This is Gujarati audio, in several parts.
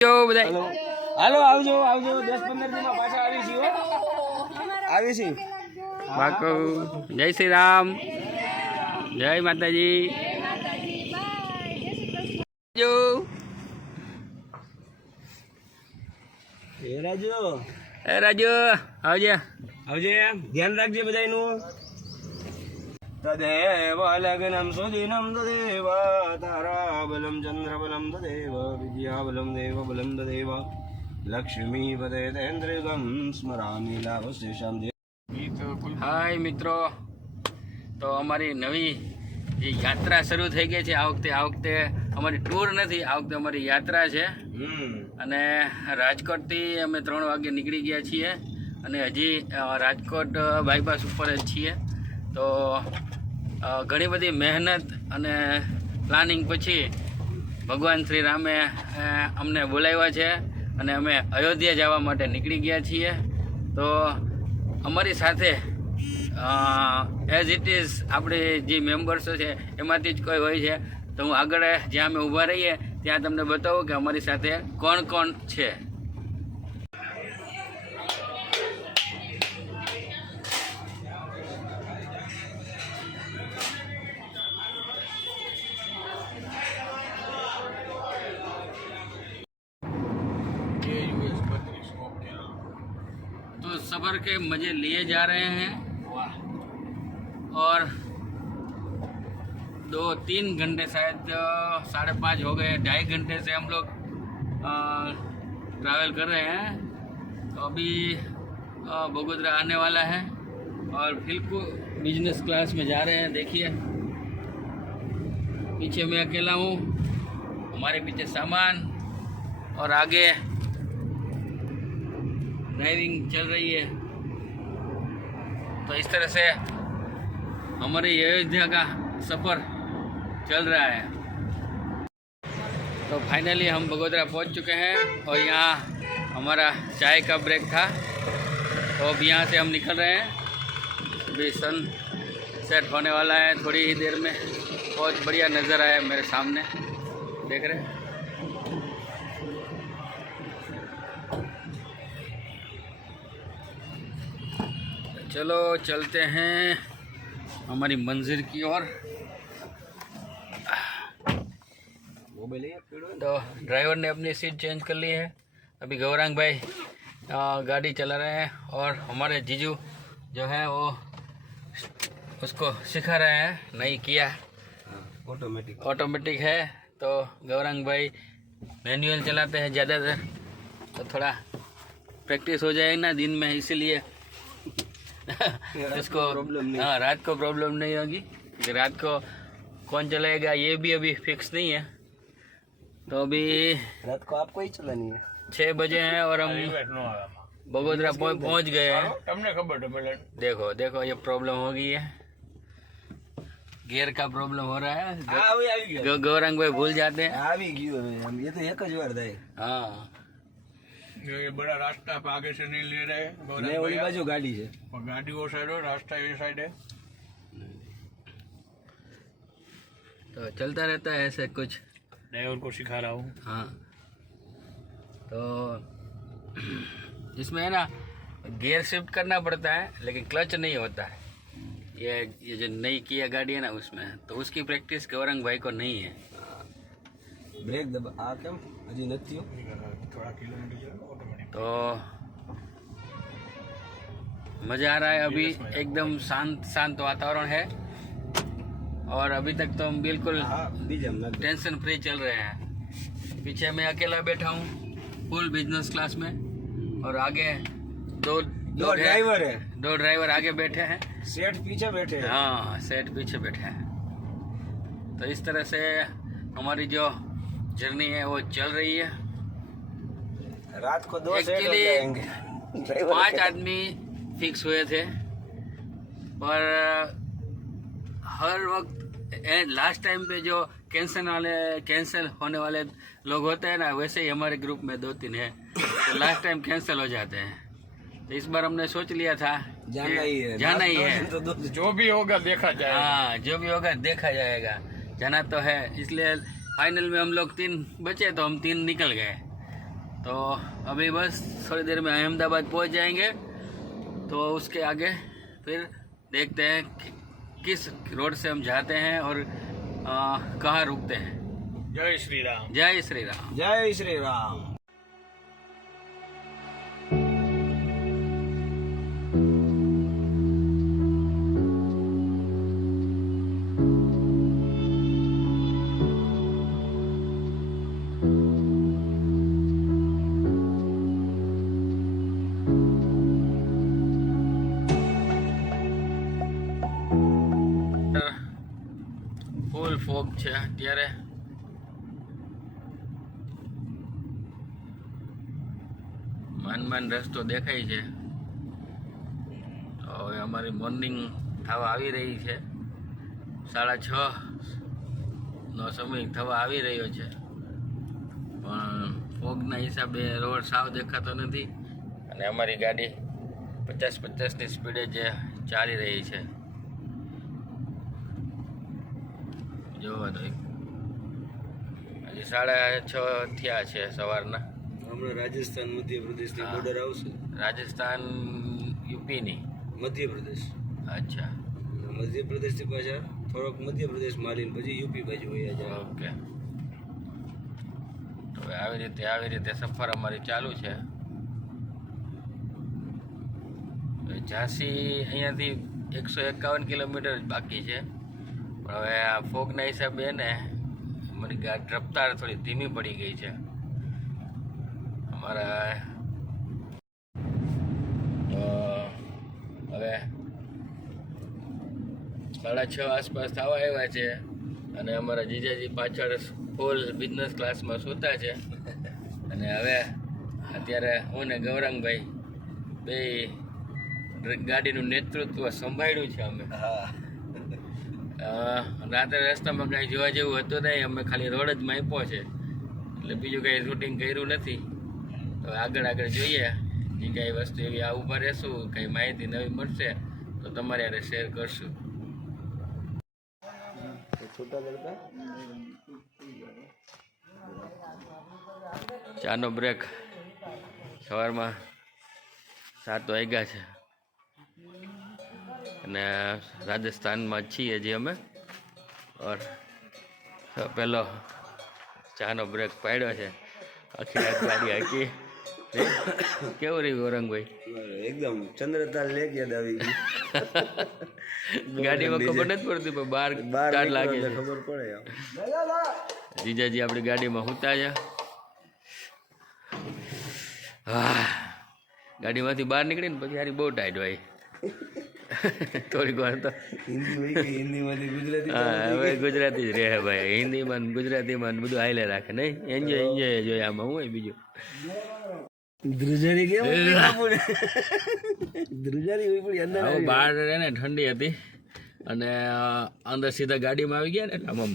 હાલો આવજો આવજો 10-15 દિનમાં પાછા આવી છીએ આવી છીએ બાકો જય શ્રી રામ જય માતાજી જો એ રાજુ આવજે આવજે ધ્યાન રાખજે બધાયનું તદેવ લગ્નમ સુદિનમ તદેવ તારાબલમ ચંદ્રબલમ તદેવ વિદ્યાબલમ દેવબલમ તદેવ લક્ષ્મી પદે તેન્દ્રિગમ સ્મરામિ લાભશેષામ. હાય મિત્રો, તો અમારી નવી જે યાત્રા શરૂ થઈ ગઈ છે. આ વખતે અમારી ટૂર નથી, આ વખતે અમારી યાત્રા છે. અને રાજકોટથી અમે 3 વાગે નીકળી ગયા છીએ અને હજી રાજકોટ બાયપાસ ઉપર જ છીએ. તો ઘણી બધી મહેનત અને પ્લાનિંગ પછી ભગવાન શ્રી રામે અમને બોલાવ્યા છે અને અમે અયોધ્યા જવા માટે નીકળી ગયા છીએ. તો અમારી સાથે એઝ ઇટ ઇઝ આપણે જે મેમ્બર્સો છે એમાંથી જ કોઈ હોય છે. તો હું આગળ જ્યાં અમે ઊભા રહીએ ત્યાં તમને બતાવું કે અમારી સાથે કોણ કોણ છે. तो सफ़र के मज़े लिए जा रहे हैं और 2-3 घंटे शायद 5.5 हो गए, 2.5 घंटे से हम लोग ट्रैवल कर रहे हैं. तो अभी बगोदरा आने वाला है और बिल्कुल बिजनेस क्लास में जा रहे हैं. देखिए पीछे मैं अकेला हूँ, हमारे पीछे सामान और आगे ड्राइविंग चल रही है. तो इस तरह से हमारे अयोध्या का सफ़र चल रहा है. तो फाइनली हम बगोदरा पहुंच चुके हैं और यहाँ हमारा चाय का ब्रेक था. तो अब यहाँ से हम निकल रहे हैं. अभी सन सेट होने वाला है थोड़ी ही देर में. बहुत बढ़िया नज़र आया मेरे सामने, देख रहे हैं. चलो चलते हैं हमारी मंजिल की ओर. तो ड्राइवर ने अपनी सीट चेंज कर ली है. अभी गौरांग भाई गाड़ी चला रहे हैं और हमारे जीजू जो है वो उसको सिखा रहे हैं. नहीं किया, ऑटोमेटिक है. तो गौरांग भाई मैनुअल चलाते हैं ज़्यादातर, तो थोड़ा प्रैक्टिस हो जाएगी ना दिन में, इसीलिए उसको हाँ रात को प्रॉब्लम नहीं होगी. रात को कौन चलाएगा ये भी अभी फिक्स नहीं है. तो अभी रात को आपको ही चलानी है. 6 बजे हैं और हम बगोदरा पहुंच गए हैं. देखो देखो ये प्रॉब्लम हो गई है, गियर का प्रॉब्लम हो रहा है. गौरंग भाई भूल जाते हैं. ये तो एक बार था. हाँ ये बड़ा रास्ता आप आगे से नहीं ले रहे. वही बाजू गाड़ी है, गाड़ी वो साइड हो, रास्ता ये साइड है. तो चलता रहता है ऐसे कुछ. ड्राइवर को सिखा रहा हूँ. हाँ तो इसमें है ना गियर शिफ्ट करना पड़ता है लेकिन क्लच नहीं होता है. ये जो नई किया गाड़ी है ना उसमें, तो उसकी प्रैक्टिस गौरंग भाई को नहीं है. ब्रेक दबा आ केम हजी નથી थोड़ा किलोमीटर ऑटोमेटिक. तो मज़ा आ रहा है. अभी एकदम शांत वातावरण है और अभी तक तो हम बिल्कुल टेंशन फ्री चल रहे हैं. पीछे मैं अकेला बैठा हूँ फुल बिजनेस क्लास में और आगे दो ड्राइवर है. 2 ड्राइवर आगे बैठे हैं. सेठ पीछे बैठे हैं. हाँ सेठ पीछे बैठे हैं. तो इस तरह से हमारी जो जर्नी है वो चल रही है. रात को 2 सेठ हो एक्चुअली जाएंगे. 5 आदमी फिक्स हुए थे पर हर वक्त लास्ट टाइम पे जो कैंसिल होने वाले लोग होते हैं ना, वैसे ही हमारे ग्रुप में 2-3 हैं. तो लास्ट टाइम कैंसिल हो जाते हैं. तो इस बार हमने सोच लिया था जाना ही है. जो भी होगा देखा जाएगा. हाँ जो भी होगा देखा जाएगा. जाना तो है, इसलिए फाइनल में हम लोग 3 बचे तो हम 3 निकल गए. तो अभी बस थोड़ी देर में अहमदाबाद पहुंच जाएंगे, तो उसके आगे फिर देखते हैं किस रोड से हम जाते हैं और कहाँ रुकते हैं। જય શ્રી રામ. जय श्री राम। જય શ્રી રામ. ફૂલ ફોગ છે અત્યારે, માન રસ્તો દેખાય છે. તો હવે અમારી મોર્નિંગ થવા આવી રહી છે, 6:30નો સમય થવા આવી રહ્યો છે, પણ ફોગના હિસાબે રોડ સાવ દેખાતો નથી અને અમારી ગાડી 50-50ની સ્પીડે જે ચાલી રહી છે. જોવા તો હજી 6:30 થયા છે સવારના. હમણાં રાજસ્થાન મધ્યપ્રદેશની હા. બોર્ડર આવશે. રાજસ્થાન યુપીની. મધ્યપ્રદેશ. અચ્છા, મધ્યપ્રદેશથી પાછા થોડોક મધ્યપ્રદેશ મારીને પછી યુપી બાજુ વયા જાય. ઓકે. તો હવે આવી રીતે સફર અમારી ચાલુ છે. હવે ઝાંસી અહીંયાથી 151 કિલોમીટર જ બાકી છે, પણ હવે આ ફોગના હિસાબે ને અમારી ગાડી રફતાર થોડી ધીમી પડી ગઈ છે. અમારા હવે 6:30 આસપાસ થવા આવ્યા છે અને અમારા જીજાજી પાછળ ફૂલ બિઝનેસ ક્લાસમાં સૂતા છે. અને હવે અત્યારે હું ને ગૌરાંગભાઈ બે ગાડીનું નેતૃત્વ સંભાળ્યું છે અમે. હા. રાત્રે રસ્તામાં કાંઈ જોવા જેવું હતું નહીં, અમે ખાલી રોડ જ માપ્યો છે, એટલે બીજું કાંઈ શૂટિંગ કર્યું નથી. તો આગળ જોઈએ જે કાંઈ વસ્તુ એવી આ ઊભા રહેશું, કાંઈ માહિતી નવી મળશે તો તમારી હારે શેર કરશું. છૂટા કરતા ચાનો બ્રેક સવારમાં 7 વાગ્યા છે અને રાજસ્થાનમાં છીએ જે અમે. ઓર પહેલો ચાનો બ્રેક પાડ્યો છે, આખી રાત ગાડી હાકી. કેવું રહ્યું ગૌરંગભાઈ? એકદમ ચંદ્રતાલ લેક યાદ આવી ગઈ. ગાડીમાં ખબર નથી પડતી પણ બાર લાગે છે. ખબર પડે. જીજાજી આપણી ગાડીમાં સૂતા છે. ગાડીમાંથી બહાર નીકળીને પછી હારી બહુ ટાઈટ હોય. થોડીક વાર તો હિન્દીમાંથી ગુજરાતી. હા, હવે ગુજરાતી જ રહે ભાઈ. હિન્દીમાં ને ગુજરાતીમાં ને બધું હાલે રાખે નહીં. એન્જોય જોઈએ આમાં. હું હોય બીજું ધ્રુજારી કેમ ધ્રુજારી હોય પણ અંદર હવે બહાર રહે ને ઠંડી હતી અને અંદર સીધા ગાડીમાં આવી ગયા ને આમાં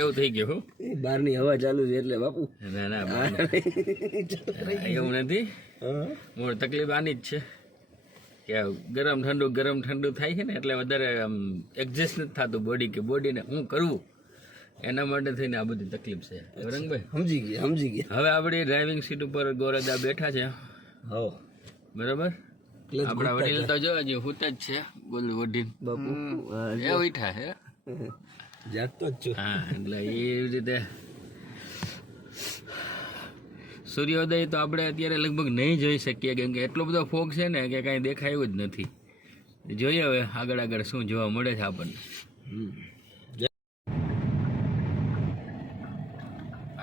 એવું થઈ ગયું. બહારની હવા ચાલુ છે એટલે બાપુ. ના એવું નથી. મૂળ તકલીફ આની જ છે કે ગરમ ઠંડુ થાય છે ને એટલે વધારે આમ એડજસ્ટ નથી થતું બોડી, કે બોડીને શું કરવું એના માટે થઈને આ બધી તકલીફ છે. રંગભાઈ સમજી ગયા. હવે આપણી ડ્રાઇવિંગ સીટ ઉપર ગોરદા બેઠા છે. હો બરાબર. આપણા વડીલ તો જો હજી હુતા જ છે ગોલ વડીલ બાપુ. એ ઉઠા છે. જાગતો જ છું. હા, એટલે એ રીતે સૂર્યોદય તો આપણે અત્યારે લગભગ નહીં જોઈ શકીએ કેમ કે એટલો બધો ફોગ છે ને કે કાંઈ દેખાયું જ નથી. જોઈએ હવે આગળ શું જોવા મળે છે આપણને.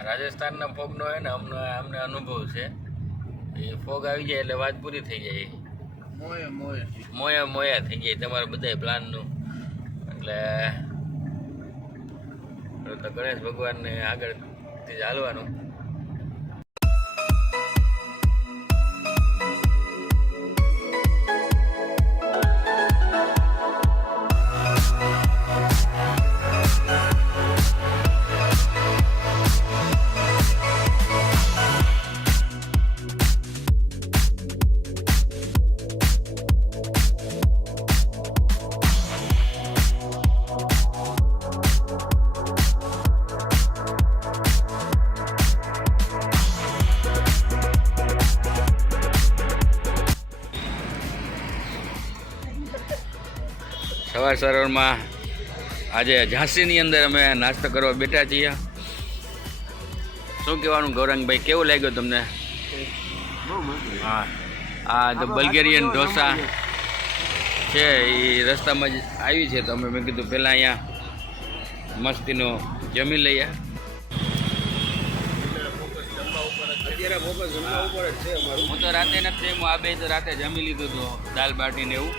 રાજસ્થાનના ફોગનો હોય ને અમને અનુભવ છે. એ ફોગ આવી જાય એટલે વાત પૂરી થઈ જાય. મોયા થઈ જાય તમારા બધા પ્લાનનું. એટલે તો ગણેશ ભગવાનને આગળથી જ હાલવાનું. સવારમાં આજે ઝાંસીની અંદર અમે નાસ્તો કરવા બેઠા છીએ. શું કહેવાનું ગૌરંગભાઈ, કેવું લાગ્યું તમને? હા, આ તો બલ્ગેરિયન ઢોસા છે એ રસ્તામાં જ આવી છે, તો અમે મેં કીધું પહેલાં અહીંયા મસ્તીનો જમી લઈએ. હું તો રાતે નથી, હું આ બે તો રાતે જમી લીધું હતું દાલ બાટી ને એવું.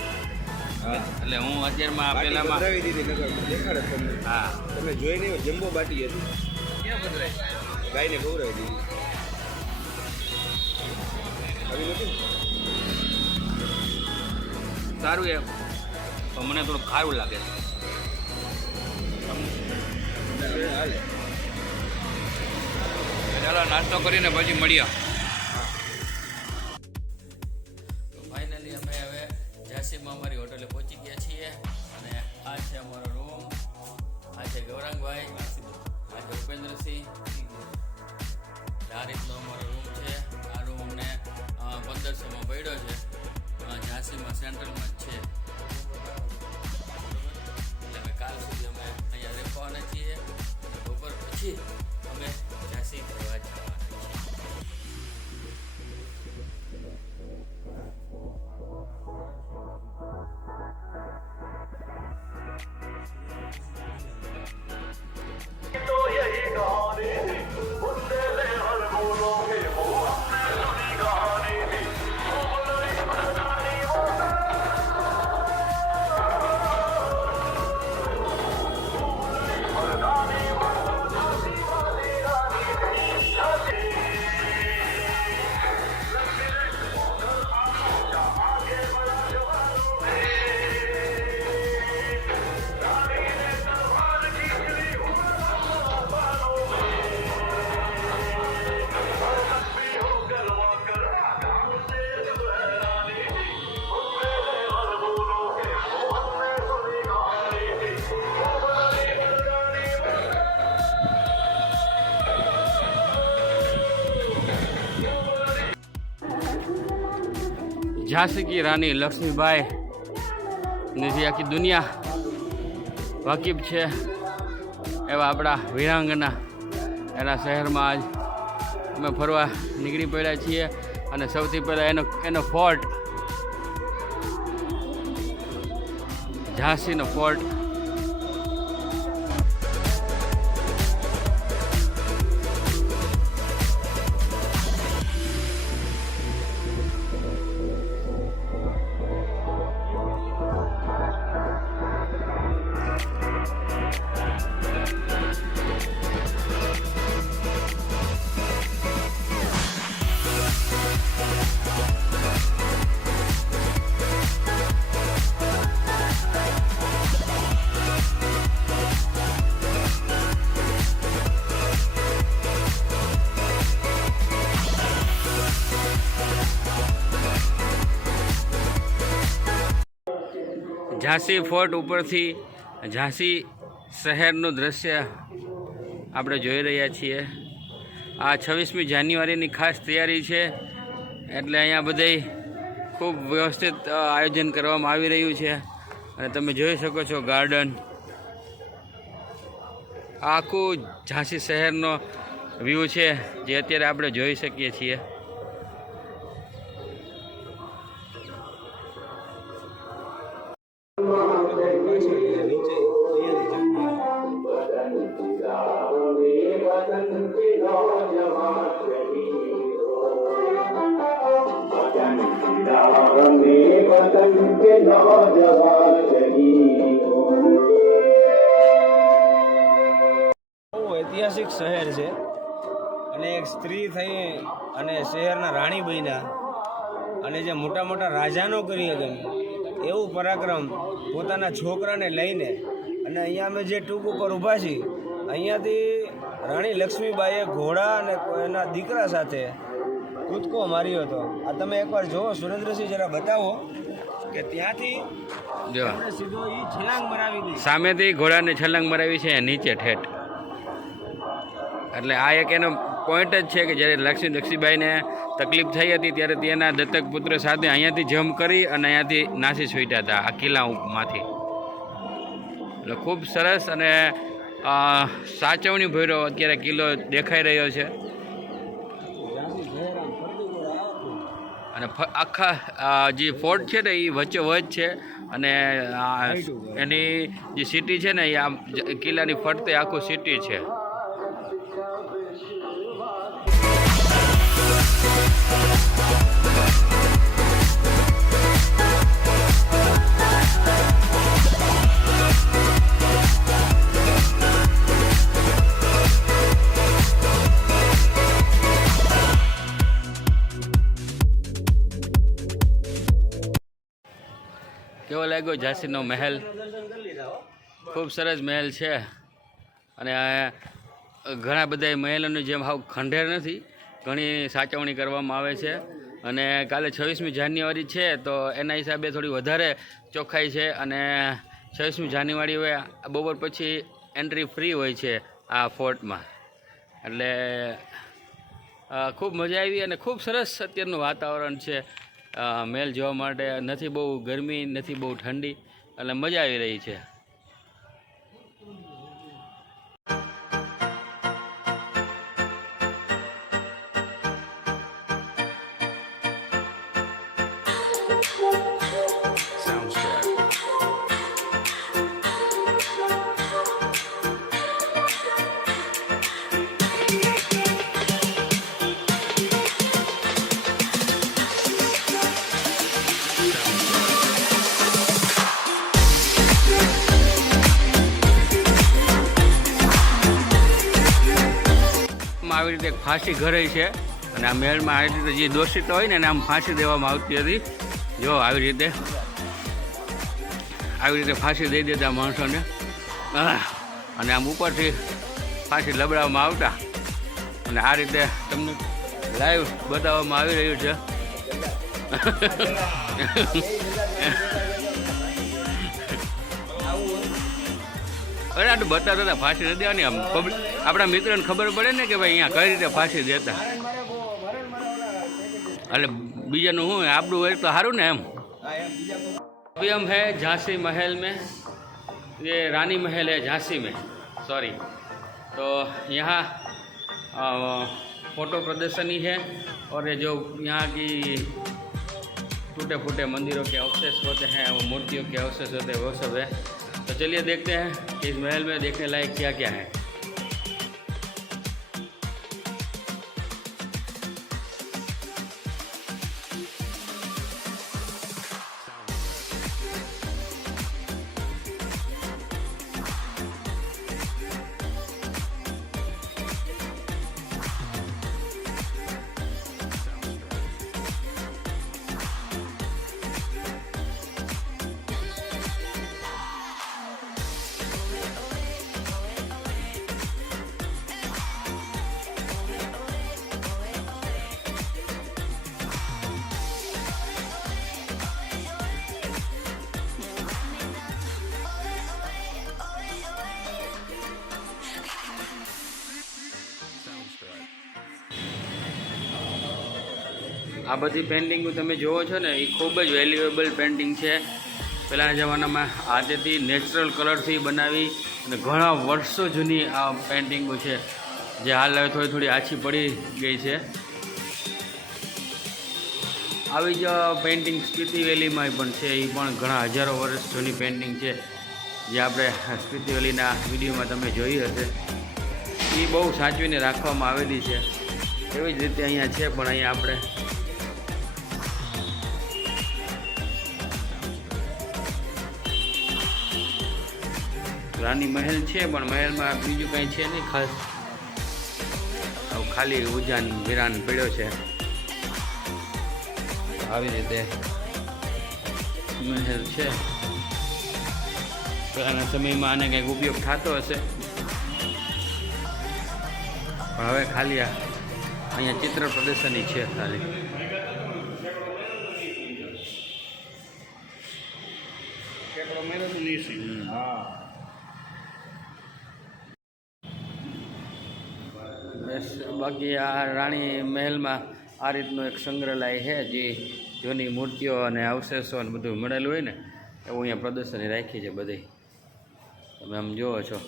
એટલે હું અત્યારમાં પેલામાં હા તમે જોઈ નહીં જમ્બો બાટી હતી, ક્યાં બદલાય ગાયને ગૌરાવી દીધી આવી નથી. સારું એમ પણ મને થોડું ખારું લાગે છે. ચાલો નાસ્તો કરીને પછી મળીએ. ફાઇનલી અમે હવે ઝાંસીમાં અમારી હોટલે પહોંચી ગયા છીએ અને આ છે અમારો રૂમ. આ છે ગૌરાંગભાઈ, આ છે ઉપેન્દ્રસિંહ. આ રીતનો અમારો રૂમ છે. આ રૂમ અમને 1500માં પડ્યો છે. ઝાંસીમાં સેન્ટ્રલમાં જ છે. એટલે અમે કાલ સુધી અમે અહીંયા રહેવાના છીએ. બપોર પછી અમે ઝાંસી ફરવા જવાના છીએ. ઝાંસી કી રાની લક્ષ્મીબાઈ ને જે આખી દુનિયા વાકેફ છે એવા આપણા વીરાંગના એના શહેરમાં આજ અમે ફરવા નીકળી પડ્યા છીએ. અને સૌથી પહેલાં એનો ફોર્ટ, ઝાંસીનો ફોર્ટ. ઝાંસી ફોર્ટ ઉપરથી ઝાંસી શહેરનું દ્રશ્ય આપણે જોઈ રહ્યા છીએ. આ 26મી જાન્યુઆરીની ખાસ તૈયારી છે, એટલે અહીંયા બધે ખૂબ વ્યવસ્થિત આયોજન કરવામાં આવી રહ્યું છે. અને તમે જોઈ શકો છો ગાર્ડન, આખું ઝાંસી શહેરનો વ્યૂ છે જે અત્યારે આપણે જોઈ શકીએ છીએ. ઐતિહાસિક શહેર છે અને એક સ્ત્રી થઈ અને શહેરના રાણી બન્યા અને જે મોટા મોટા રાજાનો કરી શકે એવું પરાક્રમ પોતાના છોકરાને લઈને. અને અહીંયા અમે જે ટૂંક ઉપર ઊભા છીએ, અહીંયાથી રાણી લક્ષ્મીબાઈએ ઘોડા અને એના દીકરા સાથે કૂદકો માર્યો હતો. આ તમે એકવાર જુઓ સુરેન્દ્રસિંહ, જરા બતાવો કે ત્યાંથી સીધો એ છલાંગ મરાવી હતી. સામેથી ઘોડાને છલાંગ મરાવી છે નીચે ઠેઠ. એટલે આ એક એનો પોઈન્ટ જ છે કે જ્યારે લક્ષ્મીબાઈને તકલીફ થઈ હતી ત્યારે તેના દત્તક પુત્ર સાથે અહીંયાથી જમ્પ કરી અને અહીંયાથી નાસી છૂટ્યા હતા આ કિલ્લામાંથી. એટલે ખૂબ સરસ અને સાચવણી ભર્યો અત્યારે કિલ્લો દેખાઈ રહ્યો છે. અને આખા જે ફોર્ટ છે ને એ વચ્ચોવચ્ચ છે અને એની જે સિટી છે ને એ આમ કિલ્લાની ફરતે આખું સિટી છે. કેવો લાગ્યો ઝાંસીનો મહેલ? ખૂબ સરસ મહેલ છે અને ઘણા બધા મહેલોની જેમ હાવ ખંડેર નથી, ઘણી સાચવણી કરવામાં આવે છે. અને કાલે 26મી જાન્યુઆરી છે તો એના હિસાબે થોડી વધારે ચોખ્ખાઈ છે. અને 26મી જાન્યુઆરી હોય બપોર પછી એન્ટ્રી ફ્રી હોય છે આ ફોર્ટમાં. એટલે ખૂબ મજા આવી અને ખૂબ સરસ અત્યારનું વાતાવરણ છે મહેલ જોવા માટે. નથી બહુ ગરમી, નથી બહુ ઠંડી, એટલે મજા આવી રહી છે. આવી રીતે એક ફાંસી ઘરે છે અને આ મહેલમાં આવી રીતે જે દોષિત હોય ને એને આમ ફાંસી દેવામાં આવતી હતી. જો આવી રીતે ફાંસી દઈ દેતા માણસોને અને આમ ઉપરથી ફાંસી લબડાવવામાં આવતા. અને આ રીતે તમને લાઈવ બતાવવામાં આવી રહ્યું છે. અરે આટલું બતાવતા હતા ફાંસી નથી દેવાની. આમ આપણા મિત્રોને ખબર પડે ને કે ભાઈ અહીંયા કઈ રીતે ફાંસી દેતા. એટલે બીજાનું શું આપણું હોય તો સારું ને એમ. अभी हम है झांसी महल में, ये रानी महल है झांसी में, सॉरी. तो यहाँ फोटो प्रदर्शनी है और ये जो यहाँ की टूटे फूटे मंदिरों के अवशेष होते हैं, वो मूर्तियों के अवशेष होते हैं, वो सब है. तो चलिए देखते हैं कि इस महल में देखने लायक क्या क्या है. આ બધી પેઇન્ટિંગો તમે જુઓ છો ને એ ખૂબ જ વેલ્યુએબલ પેઇન્ટિંગ છે. પહેલાંના જમાનામાં હાથેથી નેચરલ કલરથી બનાવી અને ઘણા વર્ષો જૂની આ પેઇન્ટિંગો છે, જે હાલ હવે થોડી આછી પડી ગઈ છે. આવી જ પેઇન્ટિંગ સ્પીતિ વેલીમાં પણ છે, એ પણ ઘણા હજારો વર્ષ જૂની પેઇન્ટિંગ છે, જે આપણે સ્પીતિ વેલીના વિડીયોમાં તમે જોઈ હશે. એ બહુ સાચવીને રાખવામાં આવેલી છે. એવી જ રીતે અહીંયા છે, પણ અહીંયા આપણે રાની મહેલ છે, પણ મહેલમાં બીજું કંઈ છે નહીં ખાસ. ખાલી ઉજાન વિરાન પડ્યો છે. આવી રીતે મહેલ છે. પહેલાંના સમયમાં આને કંઈક ઉપયોગ થતો હશે, પણ હવે ખાલી અહીંયા ચિત્ર પ્રદર્શની છે ખાલી. બાકી આ રાણી મહેલમાં આ રીતનું એક સંગ્રહાલય છે, જે જૂની મૂર્તિઓ અને અવશેષો અને બધું મળેલું હોય ને એવું અહીંયા પ્રદર્શની રાખી છે બધી. તમે આમ જુઓ છો.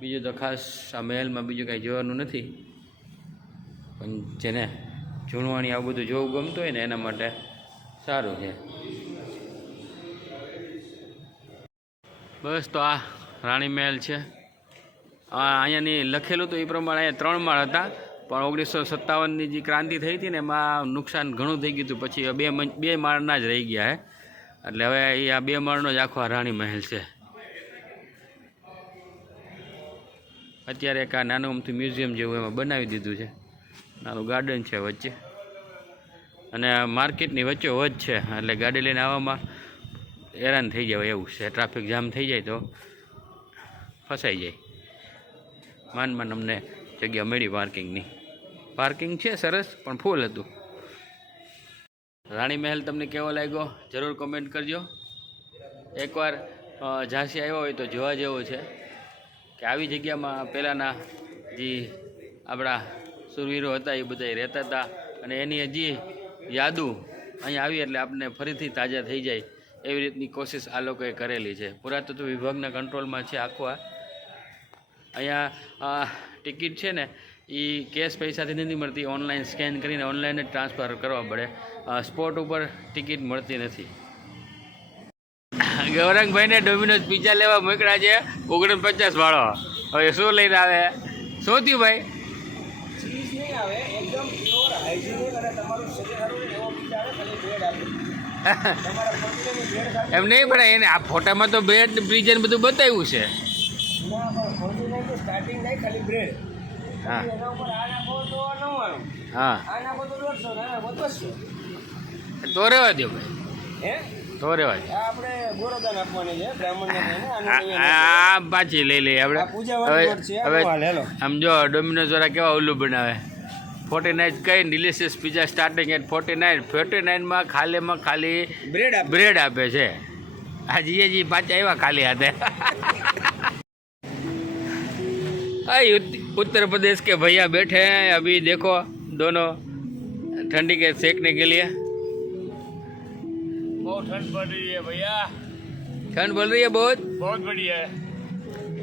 બીજું તો ખાસ આ મહેલમાં બીજું કાંઈ જોવાનું નથી, પણ જેને જૂનવાણી આવું બધું જોવું ગમતું હોય ને એના માટે સારું છે. બસ તો આ રાણી મહેલ છે. અહીંયાની લખેલું તો એ પ્રમાણે અહીંયા 3 માળ હતા, પણ 1957ની જે ક્રાંતિ થઈ હતી ને એમાં નુકસાન ઘણું થઈ ગયું હતું. પછી 2 માળના જ રહી ગયા હે. એટલે હવે એ આ 2 માળનો જ આખો આ રાણી મહેલ છે. અત્યારે એક આ નાનું અમથું મ્યુઝિયમ જેવું એમાં બનાવી દીધું છે. નાનું ગાર્ડન છે વચ્ચે, અને માર્કેટની વચ્ચે વચ્ચ છે, એટલે ગાડી લઈને આવવામાં હેરાન થઈ જાય એવું છે. ટ્રાફિક જામ થઈ જાય તો ફસાઈ જાય. માંડ અમને જગ્યા મળી પાર્કિંગની. પાર્કિંગ છે સરસ, પણ ફૂલ હતું. રાણી મહેલ તમને કેવો લાગ્યો જરૂર કોમેન્ટ કરજો. એકવાર ઝાંસી આવ્યો હોય તો જોવા જેવો છે કે આવી જગ્યામાં પહેલાંના જે આપણા શૂરવીરો હતા એ બધા રહેતા હતા, અને એની હજી યાદો અહીંયા આવી એટલે આપણને ફરીથી તાજા થઈ જાય એવી રીતની કોશિશ આ લોકોએ કરેલી છે. પુરાતત્વ વિભાગના કંટ્રોલમાં છે આખું આ. અહીંયા ટિકિટ છે ને એ કેશ પૈસાથી નથી મળતી, ઓનલાઈન સ્કેન કરીને ઓનલાઈન જ ટ્રાન્સફર કરવા પડે. સ્પોટ ઉપર ટિકિટ મળતી નથી. ગૌરંગભાઈને ડોમિનોઝ પિઝા લેવા મોકળ્યા છે 49 વાળો. હવે શું લઈને આવે? શું થયું ભાઈ? ચીઝ નહીં આવે, એકદમ પ્યોર હાઇજીનિક અને તમારું શરીર સારું રહે એવો પીઝા આવે, ખાલી બ્રેડ આપે. તમારા ફંક્શનની બ્રેડ સાથે એમ નહીં પડે એને આ ફોટામાં તો બ્રેડ પિઝા બધું બતાવ્યું છે. ના, પણ ફંક્શનની સ્ટાર્ટિંગ નહીં, ખાલી બ્રેડ. હા એના ઉપર આ નાખો તો 99, હા, આ નાખો તો 150, આ નાખો તો 200. તો રહેવા દો ભાઈ, હે? તો રહેવા દો. આ આપણે ગોરદાન આપવાની છે બ્રાહ્મણને થઈને. આનું અહીંયા આ પાછી લઈ લઈએ આપણે. આ પૂજાવાળી ગોળ છે, હવે આનો હાલ હેલો. આમ જો ડોમિનોઝ વાળા કેવા ઉલ્લુ બનાવે. 49 કઈ ડિલિશિયસ પિઝા સ્ટાર્ટિંગ એટ 49 માં ખાલી બ્રેડ આપે. ब्रेड આપે છે. આ જીએજી પાછા આવ્યા ખાલી હાથે. उत्तर प्रदेश के भैया बैठे हैं अभी, देखो दोनों ठंडी के सेकने के लिए. बहुत ठंड पड़ रही है भैया, ठंड बोल रही है बहुत. बहुत बढ़िया है.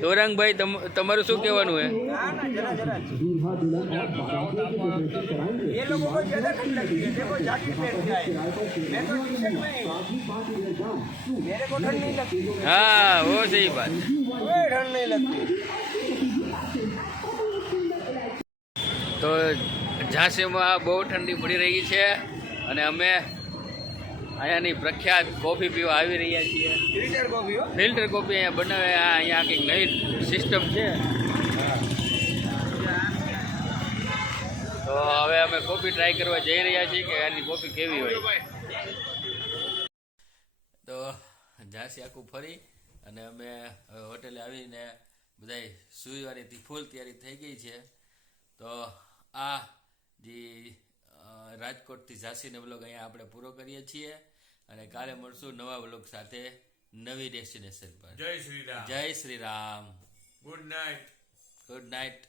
तोरंग भाई તમારું શું કહેવાનું है? ના ના જરા જરા ये लोगों को ज्यादा ठंड लगती है. देखो जैकेट पहन के आए, मैं तो टी शर्ट में ही हूँ. मेरे को ठंड नहीं लगती, हाँ वो सही बात. कोई ठंड नहीं लगती. તો ઝાંસીમાં બહુ ઠંડી પડી રહી છે, અને અમે અહીંયાની પ્રખ્યાત કોફી પીવા આવી રહ્યા છીએ. ફિલ્ટર કોફી હો. ફિલ્ટર કોફી અહીંયા બનાવે. અહીંયા કંઈક નવી સિસ્ટમ છે. તો હવે અમે કોફી ટ્રાય કરવા જઈ રહ્યા છીએ કે આની કોફી કેવી હોય. તો ઝાંસી આખું ફરી અને અમે હવે હોટેલે આવીને બધાય સુઈવાળી ફૂલ તૈયારી થઈ ગઈ છે. તો આ જે રાજકોટથી ઝાંસીનો વ્લોગ અહીંયા આપણે પૂરો કરીએ છીએ, અને કાલે મળશું નવા વ્લોગ સાથે નવી ડેસ્ટિનેશન પર. જય શ્રી રામ. જય Shri Ram. Good night. Good night.